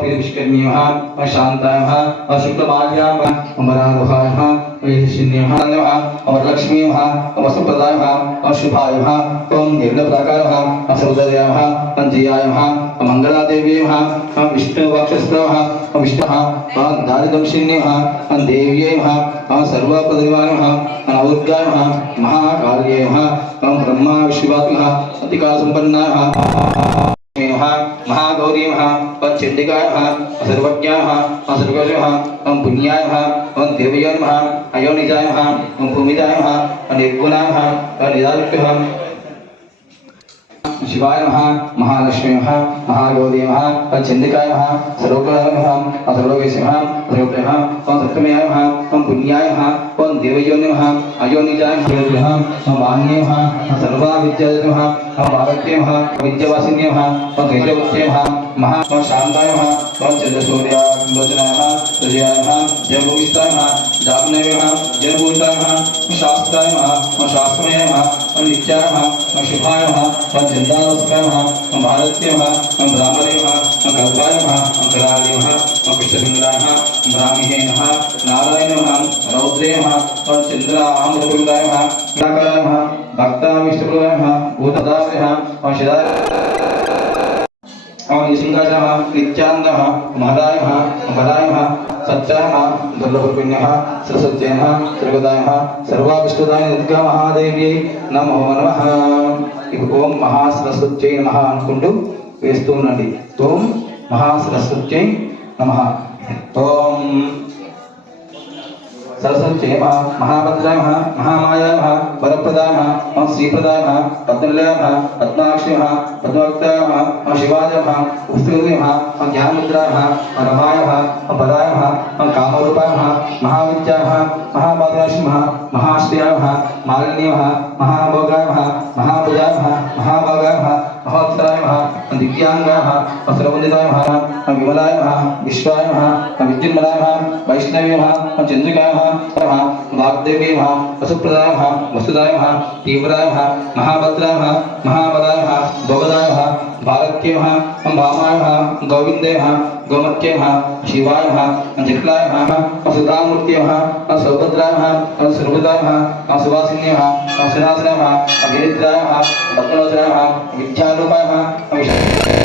विष्कर्ण्यः शान्तायः शुक्लमाल्याः अमरारोहायः वैशिन्यः अमरलक्ष्मीः वसुप्रदायः शुभायः त्वं निर्णप्रकारः सर्वदयाः जयायः मङ्गलादेव्यः विष्णुवक्षस्रवः विष्णुः दारिदंशिन्यः देव्यैः सर्वपदवानः नवोद्गायः महाकाल्यैः ब्रह्मा विश्ववात्मः अतिकालसम्पन्नाः महागौरीमः चंडिकायः सर्वज्ञाः सर्वजः पुण्यायः देवयोनिमः अयोनिजायः भूमिजायः निर्गुणायः निरादिभ्यः शिवाय नमः महालक्ष्म्यः महागौरीमः चंडिकायः सर्वज्ञायः सर्ववेशः सर्वभ्यः सप्तम्यायः पुण्यायः देवयोनिमः अयोनिजायः वाण्यः सर्वाविद्यायः भारतीयः विद्यावासिन्यः गैरवत्यः महाशान्तायः चन्द्रसूर्यालोचनायः प्रजयायः जयभूषितायः जाग्नव्यः जयभूषितायः शास्त्रायः शास्त्रमयः नित्यायः शुभायः चन्द्रावस्कायः भारतीयः ब्राह्मणेयः कल्पायः करालयः कृष्णपिङ्गलायः ब्राह्मणेनः नारायणः रौद्रेयः चन्द्रामृतपिङ्गलायः निराकरायः भक्ताविष्टप्रदायः भूतदायः शिदाय निसिंहासः नित्यानन्दः महदायः बलायः सत्यायः दुर्लभपुण्यः सरस्वत्यः सर्वदायः सर्वाविष्टुदाय दुर्गा महादेव्यै नमो नमः. ఓం మహాసరస్వత్యై నమః అనుకుంటూ వేస్తూ ఉండండి. ఓం మహాసరస్వత్యై నమః. ఓం सरस्वत्यै महाभद्राय महामायाय वरप्रदाय श्रीप्रदाय पद्मनिलयाय पद्माक्षय पद्मवक्ताय शिवाय उस्तुय ज्ञानमुद्राय रमाय पदाय कामरूपाय महाविद्याय महाभाग्याश्री महाश्रियाय मालिन्याय महाभोगाय महाभुजाय महाभागाय महोत्तराय दिव्यांगाय सर्ववन्दिताय विमलाय विश्वाय विद्युन्मलाय वैष्णव्याय चन्द्रिकाय वाग्देव्याय वसुप्रदाय वसुदाय तीव्राय महाभद्राय महाबलाय भोगदाय भारत्याय भामाय गोविन्दाय गोमत्याय शिवाय जक्लाय सुधामूर्त्याय सौभद्राय सर्वदाय सुवासिन्याय सुनासनाय अभिनेत्राय पद्मलोचनाय विद्यारूपाय